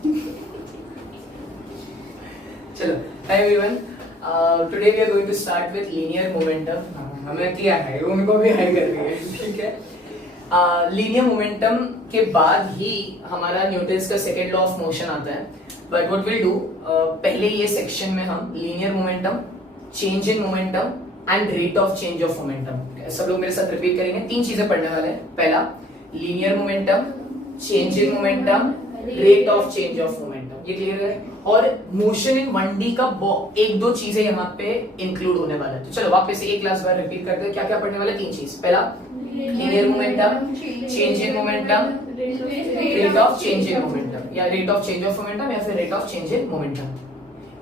चलो, hi everyone, today we are going to start with linear momentum. हमें क्या है, उनको भी हाई कर रही है, ठीक है। लीनियर मोमेंटम के बाद ही हमारा न्यूटन्स का सेकेंड लॉ ऑफ मोशन आता है। बट व्हाट विल डू, पहले ये सेक्शन में हम linear momentum, change in momentum and rate of change of momentum, सब लोग मेरे साथ रिपीट करेंगे। 3 चीजें पढ़ने वाले हैं। पहला linear momentum, change in momentum, rate of change of momentum. ये क्लियर है? और मोशन इन 1D का 1-2 चीजें यहाँ पे इंक्लूड होने वाला है। तो चलो वापस से एक क्लास बार रिपीट करते हैं। क्या क्या पढ़ने वाले? 3 चीज। पहला linear momentum, change in momentum, rate of change in momentum, या rate of change of momentum, या फिर rate of change in momentum.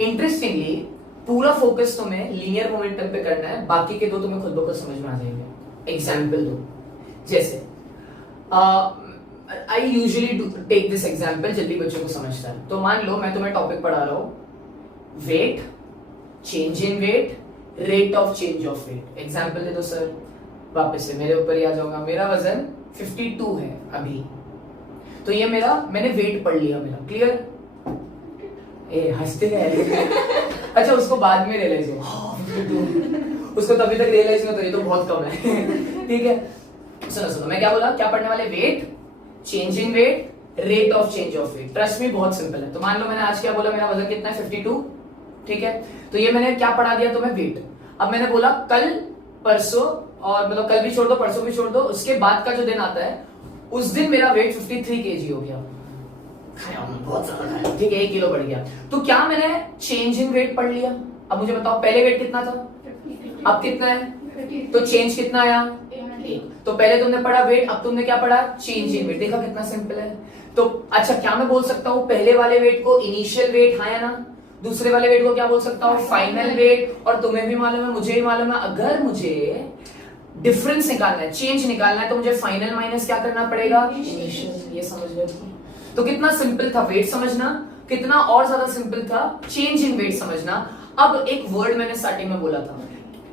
Interestingly पूरा फोकस तुम्हें लीनियर मोमेंटम पे करना है, बाकी के 2 तुम्हें खुद ब खुद समझ में आ जाएंगे। एग्जाम्पल दो, जैसे I usually take this example, जल्दी बच्चों को समझता है। तो मान लो मैं तुम्हें टॉपिक पढ़ा रहा हूँ, weight, change in weight, rate of change of weight. Example दे दो सर। वापस से मेरे ऊपर ही आ जाऊंगा। मेरा वजन 52 है अभी, तो ये मेरा, मैंने वेट पढ़ लिया मेरा। क्लियर? ए हंसते गए। अच्छा, उसको बाद में रियलाइज हो, 52 उसको तभी तक रियलाइज नहीं होता, ये तो बहुत कम है। ठीक है, सुनो सुनो, मैं क्या बोला, क्या पढ़ने वाले? Weight, change in weight, rate of change of weight. Trust me बहुत सिंपल है। तो मान लो मैंने आज क्या बोला, मेरा वजन कितना है? 52। ठीक है, तो ये मैंने क्या पढ़ा दिया तुम्हें? वेट। अब मैंने बोला कल, परसों, और मतलब कल भी छोड़ दो, परसों भी छोड़ दो, उसके बाद का जो दिन आता है उस दिन मेरा वेट 53 kg हो गया। बहुत ज्यादा, ठीक है, 1 किलो बढ़ गया। तो क्या मैंने चेंज इन वेट पढ़ लिया? अब मुझे बताओ, पहले वेट कितना था, अब कितना है? तो चेंज कितना आया? 1। तो पहले तुमने पढ़ा वेट, अब तुमने क्या पढ़ा? Change in weight. देखा कितना सिंपल है। तो अच्छा, क्या मैं बोल सकता हूँ पहले वाले वेट को इनिशियल वेट, हाँ या ना? दूसरे वाले वेट को क्या बोल सकता हूँ? Final wait. और तुम्हें भी मालूम है, मुझे भी मालूम है, अगर मुझे डिफरेंस निकालना है, चेंज निकालना है, तो मुझे फाइनल माइनस क्या करना पड़ेगा? इनिशियल। ये समझ गए? तो कितना सिंपल था वेट समझना, कितना और ज्यादा सिंपल था चेंज इन वेट समझना। अब एक वर्ड मैंने स्टार्टिंग में बोला था,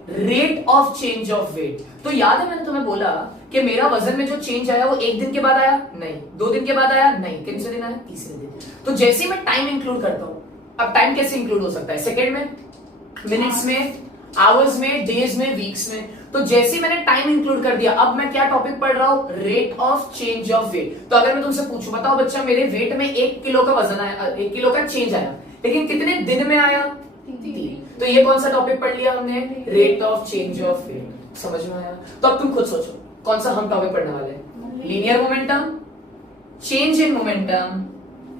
rate of change of weight. तो याद है मैंने तुम्हें बोला कि मेरा वजन में जो चेंज आया वो 1 दिन के बाद आया? नहीं। 2 दिन के बाद आया? नहीं। कितने दिन आया? तीसरे दिन। तो जैसे मैं टाइम इंक्लूड करता हूं, अब टाइम कैसे इंक्लूड हो सकता है? सेकेंड में, मिनट्स में, आवर्स में, डेज में, वीक्स में। तो जैसे मैंने टाइम इंक्लूड कर दिया, अब मैं क्या टॉपिक पढ़ रहा हूं? Rate of change of weight. तो अगर मैं तुमसे पूछूं, बताओ बच्चा, मेरे वेट में 1 किलो का वजन आया, 1 किलो का चेंज आया, लेकिन कितने दिन में आया? 3। तो ये कौन सा टॉपिक पढ़ लिया हमने? Rate of change of weight. समझ में आया? तो अब तुम खुद सोचो कौन सा हम टॉपिक पढ़ने वाले हैं? Linear momentum, change in momentum,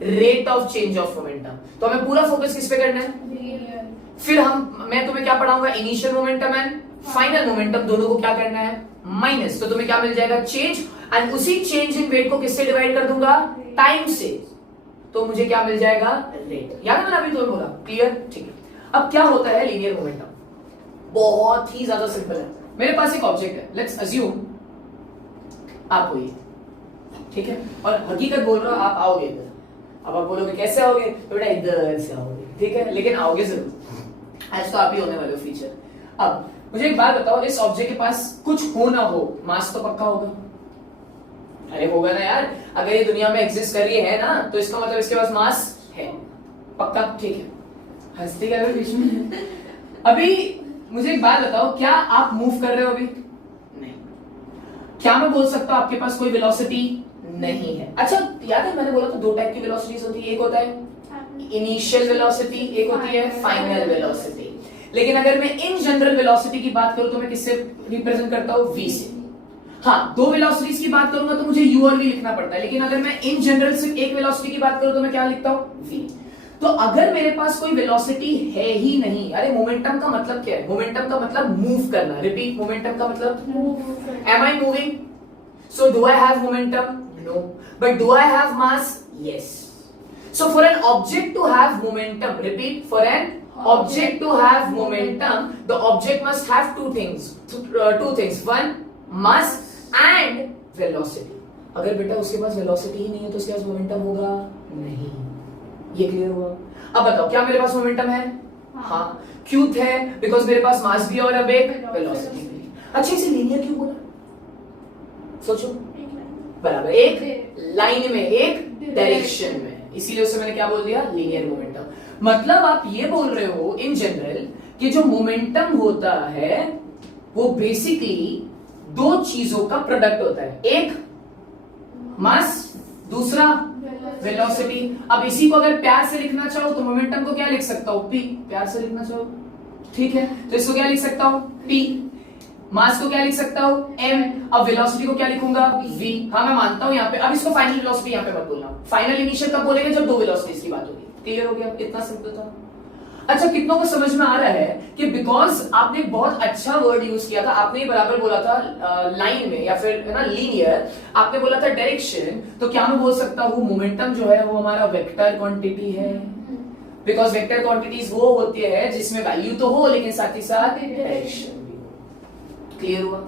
rate of change of momentum. तो हमें पूरा फोकस किस पे करना है? फिर मैं तुम्हें क्या पढ़ाऊंगा? Initial momentum and final momentum, दोनों को क्या करना है? माइनस। तो तुम्हें क्या मिल जाएगा? चेंज। एंड उसी चेंज इन वेट को किससे डिवाइड कर दूंगा? टाइम से। तो मुझे क्या मिल जाएगा? रेट। याद है मैंने अभी तुम्हें बोला? क्लियर? ठीक है। अब क्या होता है लीनियर मोमेंटम? बहुत ही ज्यादा सिंपल है। मेरे पास एक ऑब्जेक्ट है, लेट्स अज्यूम आप हो ये, ठीक है, और हकीकत बोल रहा हूं आप आओगे इधर। अब आप बोलोगे कैसे आओगे? तो बेटा इधर से आओगे, ठीक है, लेकिन आओगे जरूर। आज तो आप ही होने वाले हो फीचर। अब मुझे एक बात बताओ, इस ऑब्जेक्ट के पास कुछ हो ना हो, मास तो पक्का होगा? अरे होगा ना यार, अगर ये दुनिया में एग्जिस्ट कर रही है ना, तो इसका मतलब इसके पास मास है पक्का, ठीक है। हंसते क्या बीच में? अभी मुझे एक बात बताओ, क्या आप मूव कर रहे हो अभी? नहीं। क्या मैं बोल सकता हूं आपके पास कोई वेलोसिटी नहीं है? अच्छा, याद है मैंने बोला तो 2 टाइप की वेलोसिटीज होती है, एक होता है इनिशियल वेलोसिटी, एक होती है फाइनल वेलोसिटी। लेकिन अगर मैं इन जनरल वेलोसिटी की बात करूं तो मैं किससे रिप्रेजेंट करता हूं? v से। हाँ, 2 वेलोसिटीज की बात करूंगा तो मुझे u और v लिखना पड़ता है, लेकिन अगर मैं इन जनरल सिर्फ एक वेलोसिटी की बात करूं तो मैं क्या लिखता हूं? v। तो अगर मेरे पास कोई वेलोसिटी है ही नहीं, अरे मोमेंटम का मतलब क्या है? मोमेंटम का मतलब मूव करना। रिपीट, मोमेंटम का मतलब am I moving? So do I have momentum? No. But do I have mass? Yes. So for an object to have momentum, repeat, for an object to have momentum, the object must have 2 things, 2 things, one mass and velocity। अगर बेटा उसके पास velocity ही नहीं है तो उसके पास momentum होगा नहीं। ये क्लियर हुआ? अब बताओ, क्या मेरे पास मोमेंटम है? हाँ। क्यों है? बिकॉज मेरे पास मास भी और अब एक वेलोसिटी भी। अच्छा, इसे लीनियर क्यों बोला? सोचो। बराबर, एक लाइन में, एक डायरेक्शन में। इसीलिए उससे मैंने क्या बोल दिया, लीनियर मोमेंटम। मतलब आप ये बोल रहे हो इन जनरल कि जो मोमेंटम होता है वो बेसिकली दो चीजों का प्रोडक्ट होता है, एक मास, दूसरा वेलोसिटी। अब इसी को अगर प्यार से लिखना चाहो तो मोमेंटम को क्या लिख सकता हूं, पी। प्यार से लिखना चाहो ठीक है, तो इसको क्या लिख सकता हूं, पी। मास को क्या लिख सकता हूं, m। अब वेलोसिटी को क्या लिखूंगा, v। हाँ मैं मानता हूं यहाँ पे। अब इसको फाइनल वेलोसिटी यहाँ पे मत बोलना, फाइनल इनिशियल कब बोलेंगे, जब दो वेलोसिटीज की बात होगी। क्लियर हो गया, इतना सिंपल था। अच्छा, कितनों को समझ में आ रहा है कि बिकॉज आपने बहुत अच्छा वर्ड यूज किया था, आपने ही बराबर बोला था लाइन में या फिर है ना लीनियर, आपने बोला था डायरेक्शन, तो क्या मैं बोल सकता हूं मोमेंटम जो है वो हमारा वेक्टर क्वांटिटी है। बिकॉज वेक्टर क्वांटिटीज वो होती है जिसमें वैल्यू तो हो लेकिन साथ ही साथ डायरेक्शन भी हो। क्लियर हुआ,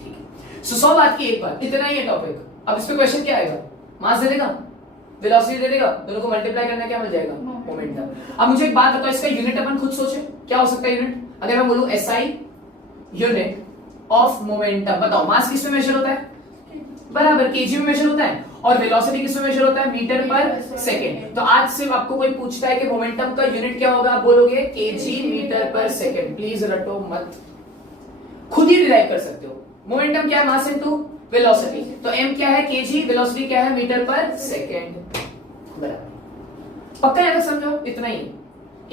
ठीक है। सो 100 बात की एक बात, इतना ही है टॉपिक। अब इस पे क्वेश्चन क्या आएगा, मास दे देगा, वेलोसिटी दे देगा, दोनों को मल्टीप्लाई करना क्या मिल जाएगा, मोमेंटम। अब मुझे एक बात बताओ, इसका यूनिट अपन खुद सोचे क्या हो सकता है यूनिट। अगर मैं बोलूं एसआई यूनिट ऑफ मोमेंटम, बताओ मास किस में मेजर होता है, बराबर केजी में मेजर होता है, और वेलोसिटी किस में मेजर होता है, मीटर पर सेकंड। तो आज सिर्फ आपको कोई पूछता है कि मोमेंटम का यूनिट क्या होगा, आप बोलोगे केजी मीटर पर सेकंड। प्लीज रटो मत, खुद ही डिराइव कर सकते हो। मोमेंटम क्या है, मास इनटू वेलोसिटी, तो m क्या है केजी, वेलोसिटी क्या है मीटर पर सेकंड, बराबर। पक्का है, समझो इतना ही।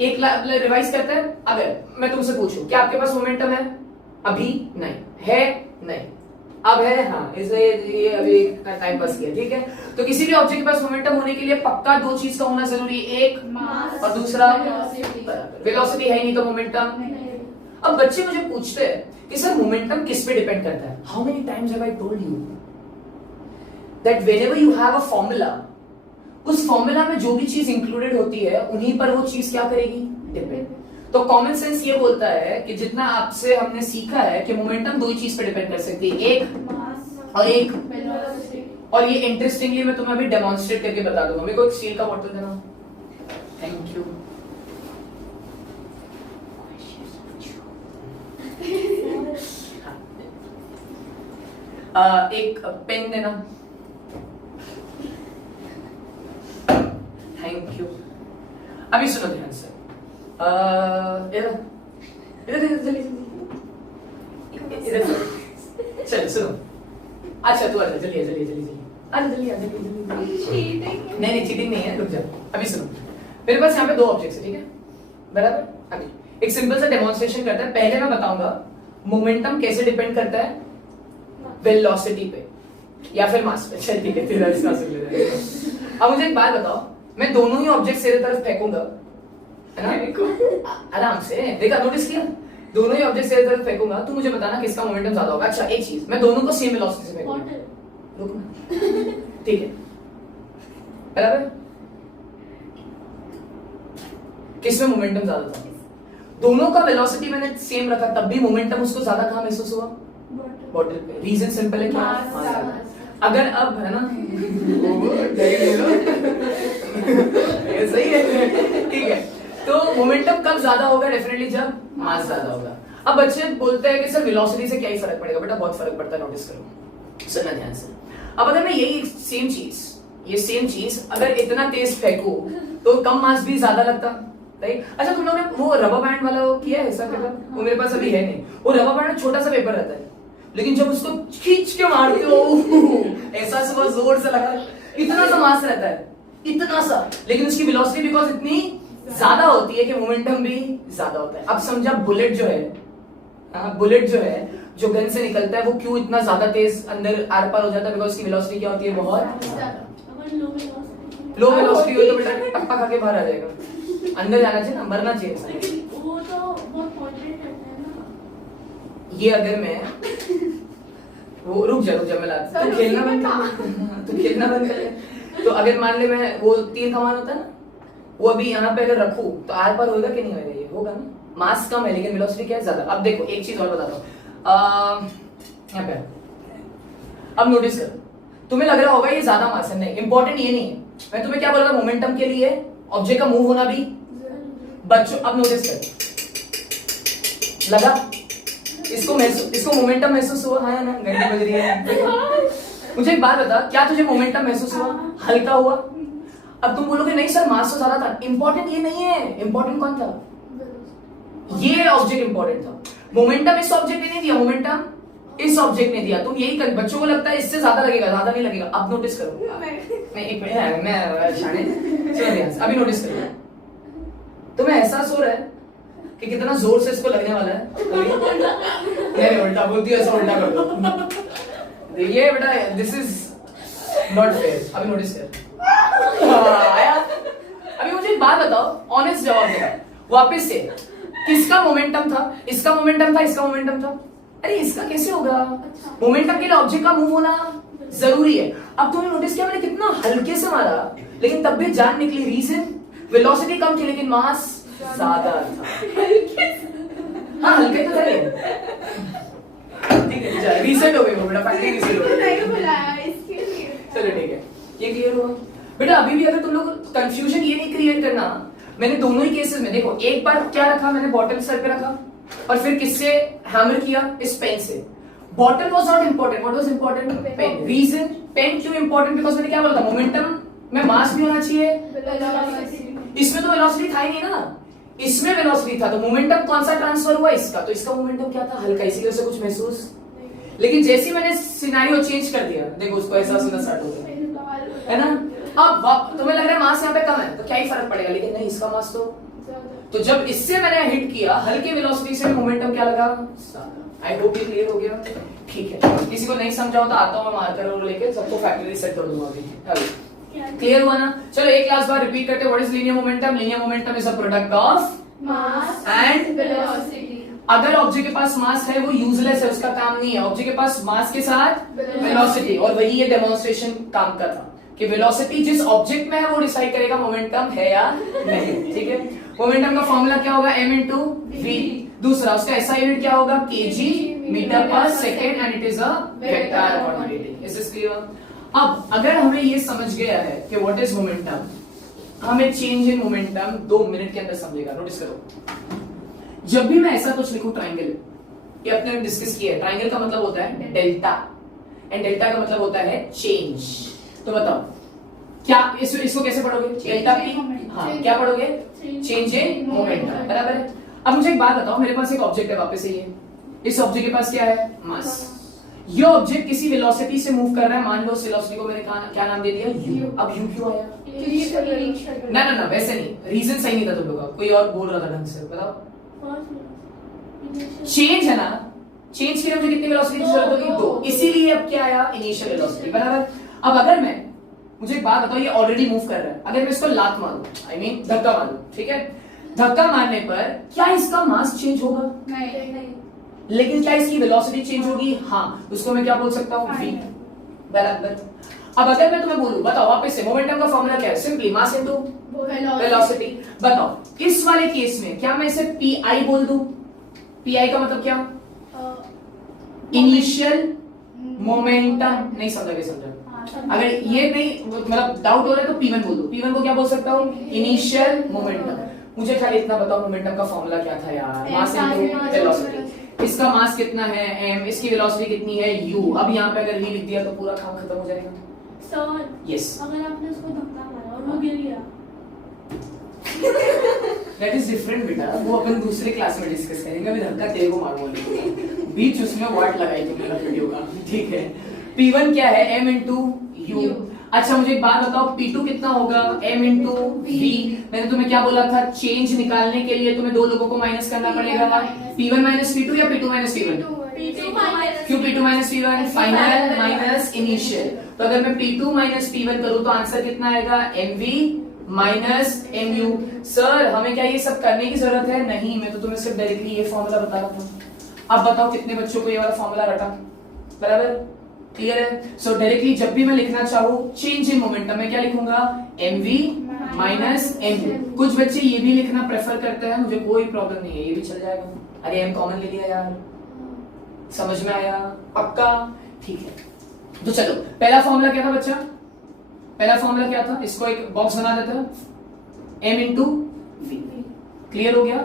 एक रिवाइज करते हैं। अगर मैं तुमसे पूछूं क्या आपके पास मोमेंटम है, अभी नहीं है, नहीं अब है, हाँ इसे ये अभी टाइम पास किया, ठीक है। तो किसी भी ऑब्जेक्ट के पास मोमेंटम होने के लिए पक्का दो चीज का होना जरूरी है, एक मास और दूसरा वेलोसिटी। है ही नहीं तो मोमेंटम। अब बच्चे मुझे पूछते हैं कि सर मोमेंटम किस पे डिपेंड करता है। How many times have I told you that whenever you have a formula, उस फॉर्मूला में जो भी चीज इंक्लूडेड होती है उन्हीं पर वो चीज क्या करेगी, डिपेंड। तो कॉमन सेंस ये बोलता है कि जितना आपसे हमने सीखा है कि मोमेंटम दो ही चीज पे डिपेंड कर सकती है, एक मास और एक वेलोसिटी। और ये इंटरेस्टिंगली मैं तुम्हें अभी डेमोन्स्ट्रेट करके बता दूंगा। मेरे को एक स्टील का बॉटल देना, थैंक यू। एक पेन देना, थैंक यू। अभी सुनो ध्यान से, इधर इधर इधर इधर चल सुनो। अच्छा तू आजा, जल्दी जल्दी जल्दी आजा, जल्दी आजा जल्दी। नहीं चीटिंग नहीं है, रुक जा। अभी सुनो, मेरे पास यहाँ पे दो ऑब्जेक्ट्स है, ठीक है, बराबर। अभी एक सिंपल सा डेमोन्स्ट्रेशन करते हैं। पहले मैं बताऊंगा मोमेंटम कैसे डिपेंड करता है, वेलोसिटी पे या फिर मास पे। चल ठीक है, तेरा इसका सुन ले। अब मुझे एक बात बताओ, मैं दोनों ही ऑब्जेक्ट तेरे तरफ फेंकूंगा, है ना, आराम से देखा, नोटिस किया, दोनों ही ऑब्जेक्ट तेरे तरफ फेंकूंगा, तू मुझे बताना किसका मोमेंटम ज्यादा होगा। अच्छा एक चीज, मैं दोनों को सेम वेलोसिटी से फेंकूंगा, रुकना ठीक है, बराबर। किसमें मोमेंटम ज्यादा था, दोनों का वेलोसिटी मैंने सेम रखा, तब भी मोमेंटम उसको ज्यादा कहां महसूस हुआ, बॉटल पे। रीजन सिंपल है, क्या अगर अब है ना सही है, ठीक है। तो मोमेंटम कब ज्यादा होगा, डेफिनेटली जब मास ज्यादा होगा। अब बच्चे बोलते हैं कि सर वेलोसिटी से क्या ही फर्क पड़ेगा, बेटा बहुत फर्क पड़ता है, नोटिस करो, सुनना ध्यान से। अब अगर मैं यही सेम चीज, ये सेम चीज अगर इतना तेज फेंकू तो कम मास भी ज्यादा लगता, राइट। अच्छा तुम लोगों ने वो रबर बैंड वाला वो किया है ऐसा, वो मेरे पास अभी है नहीं। वो रबर बैंड छोटा सा पेपर रहता है, लेकिन जब उसको खींच के मारते हो ऐसा से बहुत जोर से लगा, इतना सा मास रहता है, इतना सा, लेकिन उसकी वेलोसिटी बिकॉज इतनी ज्यादा होती है कि मोमेंटम भी ज्यादा होता है। अब समझा बुलेट जो है, बुलेट जो है जो गन से निकलता है वो क्यों इतना ज्यादा तेज अंदर आर पार हो जाता है, बिकॉज उसकी वेलोसिटी क्या होती है, बहुत लो वेलोसिटी हो तो बेटा टप्पा खा के बाहर आ जाएगा, अंदर जाना चाहिए ना, मरना चाहिए। वो तो बहुत कॉन्फिडेंट रहता है ना। ये अगर मैं वो रुक जा मैं लाता, तो खेलना बंद कर, तो खेलना बंद कर। तो अगर मान ले मैं वो तीर कमान होता है ना, वो अभी यहाँ पे अगर रखूं तो आर पार होगा कि नहीं होगा, ये होगा ना, मास कम है लेकिन वेलोसिटी क्या है ज्यादा। अब देखो एक चीज और बताता हूँ, यहाँ पे अब नोटिस कर, तुम्हें लग रहा होगा ये ज्यादा मास है, नहीं, इंपॉर्टेंट ये नहीं है। मैं तुम्हें क्या बोल रहा था, मोमेंटम के लिए ऑब्जेक्ट का मूव होना भी बच्चों। अब नोटिस कर, लगा इसको मोमेंटम महसूस हुआ, हाँ ना, घंटी बज रही है। मुझे एक बात बता, क्या तुझे मोमेंटम महसूस हुआ, हल्का हुआ। अब तुम बोलोगे नहीं सर मास तो ज्यादा था, इंपॉर्टेंट ये नहीं है, इंपॉर्टेंट कौन था? ये ऑब्जेक्ट इंपॉर्टेंट था। मोमेंटम इस ऑब्जेक्ट ने नहीं दिया, मोमेंटम इस ऑब्जेक्ट ने दिया। तुम यही कर, बच्चों को लगता है इससे ज्यादा लगेगा, ज्यादा नहीं लगेगा। अब नोटिस करो, मैं एक मिनट मैं शाने सुनो ध्यान, अभी नोटिस करो। तुम्हें एहसास हो रहा है कि कितना जोर से इसको लगने वाला है? नहीं उल्टा बोलती है, ऐसा उल्टा कर दो। ये बेटा दिस इज नॉट फेयर। अभी नोटिस कर आया। अभी मुझे एक बात बताओ, ऑनेस्ट जवाब देगा वापस से। किसका मोमेंटम था? इसका मोमेंटम था, इसका मोमेंटम था। अरे इसका कैसे होगा? मोमेंटम के लिए ऑब्जेक्ट का मूव होना जरूरी है। अब तुमने नोटिस किया मैंने कितना हल्के से मारा, लेकिन तब भी जान निकली। रीजन वेलोसिटी कम थी लेकिन मास ज्यादा था। हाँ हल्के तो थे। ठीक है रीसेट हो गई वो बेटा, फाइनली रीसेट हो गई। चलो ठीक है, ये क्लियर हुआ बेटा। अभी भी अगर तुम लोग कंफ्यूजन ये नहीं क्रिएट करना, मैंने दोनों ही केसेस में देखो, एक बार क्या रखा मैंने, बॉटल सर पे रखा और फिर किससे हैमर किया? इस पेन से। Bottle was not important, what was important? Pen. Reason pen क्यों इंपॉर्टेंट? बिकॉज़ मैंने क्या बोला था, मोमेंटम में मास भी होना चाहिए। इसमें तो वेलोसिटी था ही नहीं ना, इसमें वेलोसिटी था, तो मोमेंटम कौन सा ट्रांसफर हुआ? इसका। तो इसका मोमेंटम क्या था? हल्का, इसीलिए उसे कुछ महसूस। लेकिन जैसे ही मैंने सिनेरियो चेंज कर दिया, देखो उसको एहसास होना स्टार्ट हो गया, है ना? अब तुम्हें लग रहा है मास यहाँ पे कम है तो क्या ही फर्क पड़ेगा, लेकिन नहीं इसका मास तो जब इससे मैंने हिट किया हल्के वेलोसिटी से, मोमेंटम क्या लगा? आई होप ये क्लियर हो गया। ठीक है, किसी को नहीं समझा हो तो आता हूं मैं मार्कर और लेके सबको फैक्टरी सेट कर दूंगा अभी। क्लियर हुआ ना? चलो एक क्लास बार रिपीट करते हैं। What is linear momentum? Linear momentum is a product of mass and velocity. अगर ऑब्जेक्ट के पास मास है वो यूजलेस है, उसका काम नहीं है। ऑब्जेक्ट के पास मास के साथ वेलोसिटी, और वही ये डेमोन्स्ट्रेशन काम का था कि वेलोसिटी जिस ऑब्जेक्ट में है वो डिसाइड करेगा मोमेंटम है या नहीं। ठीक है, मोमेंटम का फॉर्मूला क्या होगा? m into v। दूसरा उसका एसआई यूनिट क्या होगा? kg मीटर पर second, and it is a vector quantity. Is this clear? अब अगर हमें ये समझ गया है कि व्हाट इज मोमेंटम, हमें चेंज इन मोमेंटम 2 मिनट के अंदर समझेगा। नोटिस करो, जब भी मैं ऐसा कुछ लिखूं ट्राइंगल, ये अपने डिस्कस किया है, ट्राइंगल का मतलब होता है डेल्टा, एंड डेल्टा का मतलब होता है चेंज। तो बताओ क्या इसको कैसे पढ़ोगे? Delta P. हाँ क्या पढ़ोगे? चेंज इन मोमेंटम, बराबर है। अब मुझे एक बात बताओ, मेरे पास एक ऑब्जेक्ट है, वापस से ये, इस ऑब्जेक्ट के पास क्या है? मास। ये ऑब्जेक्ट किसी वेलोसिटी से मूव कर रहा है, मान लो उस वेलोसिटी को मैंने क्या नाम दे दिया? u। अब u क्यों आया? ना वैसे नहीं, रीजन सही नहीं था तुम लोगों का, कोई और बोल रहा था ढंग से, बताओ। चेंज है ना, चेंज के लिए मुझे कितनी वेलोसिटी की जरूरत होगी? 2। इसीलिए अब क्या आया? इनिशियल वेलोसिटी, बराबर। अब अगर मैं, मुझे एक बात बताओ, ये ऑलरेडी मूव कर रहा है, अगर मैं इसको लात मारूं, आई मीन धक्का मारूं, ठीक है, धक्का मारने पर क्या इसका मास चेंज होगा? नहीं। लेकिन क्या इसकी वेलोसिटी चेंज होगी? हाँ, उसको मैं क्या बोल सकता हूँ? v, बराबर। अब अगर मैं तुम्हें बोलूं, बताओ वापस से, मोमेंटम का फॉर्मूला क्या है? Simply mass into velocity. बताओ इस वाले केस में क्या मैं इसे pi बोल दूं? pi का मतलब क्या? Initial momentum. नहीं समझा? क्या समझा? अगर ये नहीं मतलब डाउट हो रहा है तो p1 बोल दो। p1 को क्या बोल सकता हूँ? Initial momentum. मुझे खाली इतना बताओ मोमेंटम का फॉर्मूला क्या था यार? Mass into velocity. इसका मास कितना है? m। इसकी वेलोसिटी कितनी है? u। अब यहाँ पे अगर v लिख दिया तो पूरा काम खत्म हो जाएगा। सर यस, अगर आपने उसको धक्का मारा और वो गिर गया, दैट इज डिफरेंट बेटा, वो अपन दूसरे क्लास में डिस्कस करेंगे। अभी धक्का तेरे को मारूंगा, बीच उसमें वाट लगाई तुमने वीडियो का, ठीक है। p1 क्या है? m into u। अच्छा मुझे एक बात बताओ, p2 कितना होगा? m into v। मैंने तुम्हें क्या बोला था? चेंज निकालने के लिए तुम्हें 2 लोगों को माइनस करना पड़ेगा, p1 माइनस p2 या p2 माइनस p1? क्यों p2 minus p1? Final minus initial. तो अगर मैं p2 माइनस p1 करूं तो आंसर कितना आएगा? mv minus mu। सर हमें क्या ये सब करने की जरूरत है? नहीं, मैं तो तुम्हें सिर्फ डायरेक्टली ये फॉर्मूला बता रहा था। अब बताओ कितने बच्चों को ये वाला फॉर्मूला रटा? बराबर, क्लियर है? सो डायरेक्टली जब भी मैं लिखना चाहूँ चेंज इन मोमेंटम, मैं क्या लिखूंगा? mv minus mu। कुछ बच्चे ये भी लिखना प्रेफर करते हैं, मुझे कोई प्रॉब्लम नहीं है, ये भी चल जाएगा। अरे m कॉमन ले लिया यार, समझ में आया? पक्का? ठीक है, तो चलो पहला फॉर्मूला क्या था बच्चा? पहला फॉर्मूला क्या था? इसको एक बॉक्स बना देते हैं, m इंटू v। क्लियर हो गया?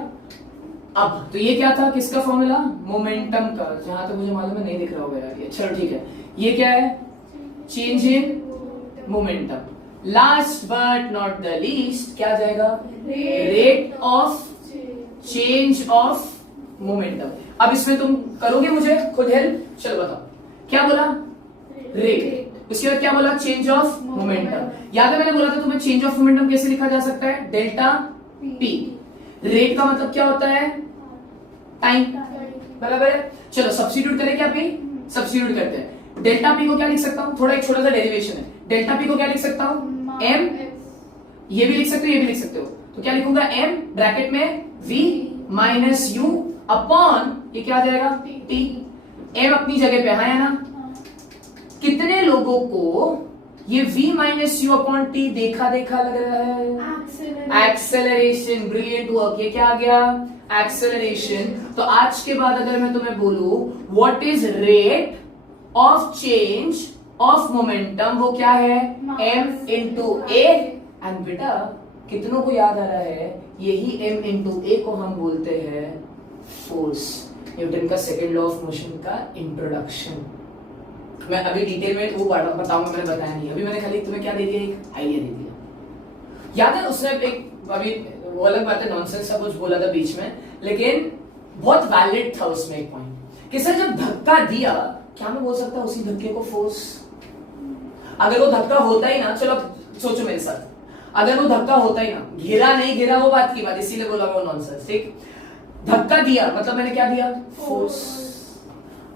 अब तो ये क्या था? किसका फॉर्मूला? मोमेंटम का। जहां तक मुझे मालूम है नहीं दिख रहा होगा यार ये, चलो ठीक है। ये क्या है? Change in momentum. Last but not the least क्या आ जाएगा? Rate of change of momentum. अब इसमें तुम करोगे मुझे खुद हेल्प? चलो बताओ क्या बोला? रेट। उसके बाद क्या बोला? Change of momentum. याद है मैंने बोला था तुम्हें चेंज ऑफ मोमेंटम कैसे लिखा जा सकता है? Delta P. रेट का मतलब क्या होता है? टाइम, बराबर है। चलो सब्स्टिट्यूट करें क्या पी? सब्स्टिट्यूट करते हैं। डेल्टा पी को क्या लिख सकता हूं? थोड़ा एक छोटा सा डेरिवेशन है। डेल्टा पी को क्या लिख सकता हूं? एम। ये भी लिख सकते हो, ये भी लिख सकते हो। तो क्या लिखूंगा? एम ब्रैकेट में वी माइनस यू अपॉन ये क्या आ जाएगा? टी। एम अपनी जगह पे है ना? कितने लोगों को ये v minus u upon T देखा देखा लग रहा है? एक्सेलरेशन। Brilliant work. ये क्या आ गया? एक्सेलरेशन। तो आज के बाद अगर मैं तुम्हें बोलूं what is rate of change of momentum, वो क्या है? m into A. एंड बेटा कितनों को याद आ रहा है? यही m इंटू ए को हम बोलते हैं फोर्स। न्यूटन का सेकंड लॉ ऑफ मोशन का इंट्रोडक्शन। मैं अभी डिटेल में वो बताऊंगा, मैंने बताया नहीं। अभी मैंने खाली तुम्हें क्या दे दिया? एक आइडिया दे दिया। याद है उसने एक अभी वो अलग बात है, नॉनसेंस सा कुछ बोला था बीच में, लेकिन बहुत वैलिड था उसमें एक पॉइंट कि सर जब धक्का दिया, क्या मैं बोल सकता उसी धक्के को फोर्स? अगर वो धक्का होता ही ना, चलो सोचो मेरे साथ, अगर वो धक्का होता ही ना, घिरा नहीं घिरा वो बात की बात, इसीलिए बोला वो नॉनसेंस। ठीक, धक्का दिया मतलब मैंने क्या दिया? फोर्स।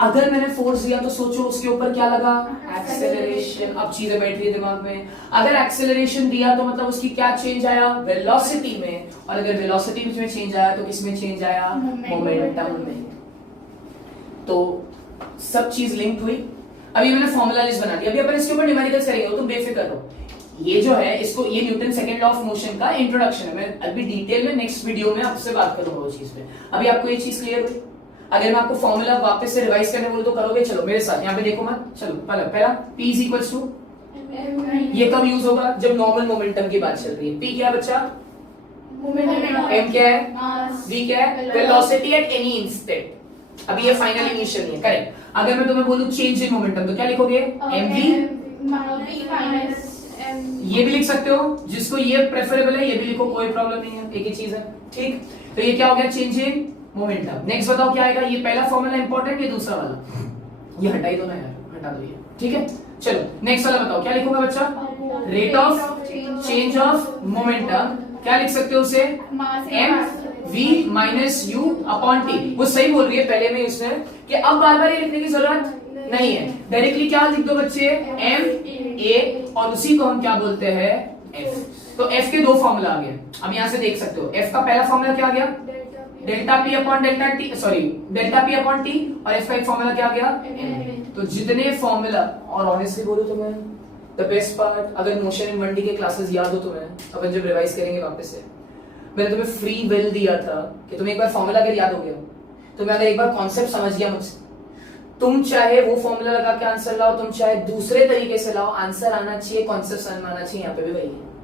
अगर मैंने फोर्स दिया तो सोचो उसके ऊपर क्या लगा? एक्सेलरेशन। अब चीजें बैठ रही है दिमाग में। अगर एक्सेलरेशन दिया तो मतलब उसकी क्या चेंज आया? वेलोसिटी में। और अगर वेलोसिटी में चेंज आया तो किसमें चेंज आया? मोमेंटम में। तो सब चीज लिंक हुई। अभी मैंने फॉर्मूला लिस्ट बना दिया। अभी अपन इसके ऊपर न्यूमेरिकल्स करेंगे, तुम बेफिक्र रहो। ये जो है इसको, ये Newton second law of motion का इंट्रोडक्शन है। मैं अभी डिटेल में नेक्स्ट वीडियो में आपसे बात करूंगा वो चीज पे। अभी आपको ये चीज क्लियर हुई? अगर मैं आपको फॉर्मूला वापस से रिवाइज करने बोलूं तो करोगे? चलो मेरे साथ यहाँ पे देखो मत। चलो पहला P इज इक्वल्स टू, ये कब यूज होगा? जब नॉर्मल मोमेंटम की बात चल रही है। P क्या बच्चा? M क्या है? V क्या है? Velocity at any instant. अभी ये फाइनल इनिशियल नहीं है, करेक्ट। अगर मैं तुम्हें बोलूं चेंज इन मोमेंटम तो क्या लिखोगे? mv। ये भी लिख सकते हो, जिसको ये प्रेफरेबल है ये भी लिखो, कोई प्रॉब्लम नहीं है, एक ही चीज है। ठीक, तो ये क्या हो गया? Change in momentum. नेक्स्ट बताओ क्या आएगा? ये पहला फॉर्मूला इंपॉर्टेंट, ये दूसरा वाला, ये हटा ही दो ना यार, हटा दो ये। ठीक है, चलो नेक्स्ट वाला बताओ क्या लिखूंगा बच्चा? Rate of change of momentum. क्या लिख सकते हो उसे? M v minus u upon t. वो सही बोल रही है पहले में उसने कि अब बार बार ये लिखने की जरूरत नहीं है, डायरेक्टली क्या लिख दो बच्चे? एम ए, और उसी को हम क्या बोलते हैं? एफ। तो एफ के दो फॉर्मूला आ गए। अब यहां से देख सकते हो एफ का पहला फॉर्मूला क्या आ गया? Delta P upon delta T, sorry delta P upon T, और एफ का एक फॉर्मूला क्या आ गया? एम। तो जितने फॉर्मूला, और ऑनेस्टली बोलो तो मैं द बेस्ट पार्ट, अगर मोशन इन 1D के क्लासेस याद हो तुम्हें, अपन जब रिवाइज करेंगे वापस से, मैंने तुम्हें फ्री विल दिया था कि तुम्हें एक बार फॉर्मूला अगर याद हो गया, तुम्हें अगर एक बार कॉन्सेप्ट समझ गया मुझसे, तुम चाहे वो फॉर्मूला लगा के आंसर लाओ, तुम चाहे दूसरे तरीके से लाओ, आंसर आना चाहिए, कॉन्सेप्ट समझ में आना चाहिए। यहाँ पे भी वही है।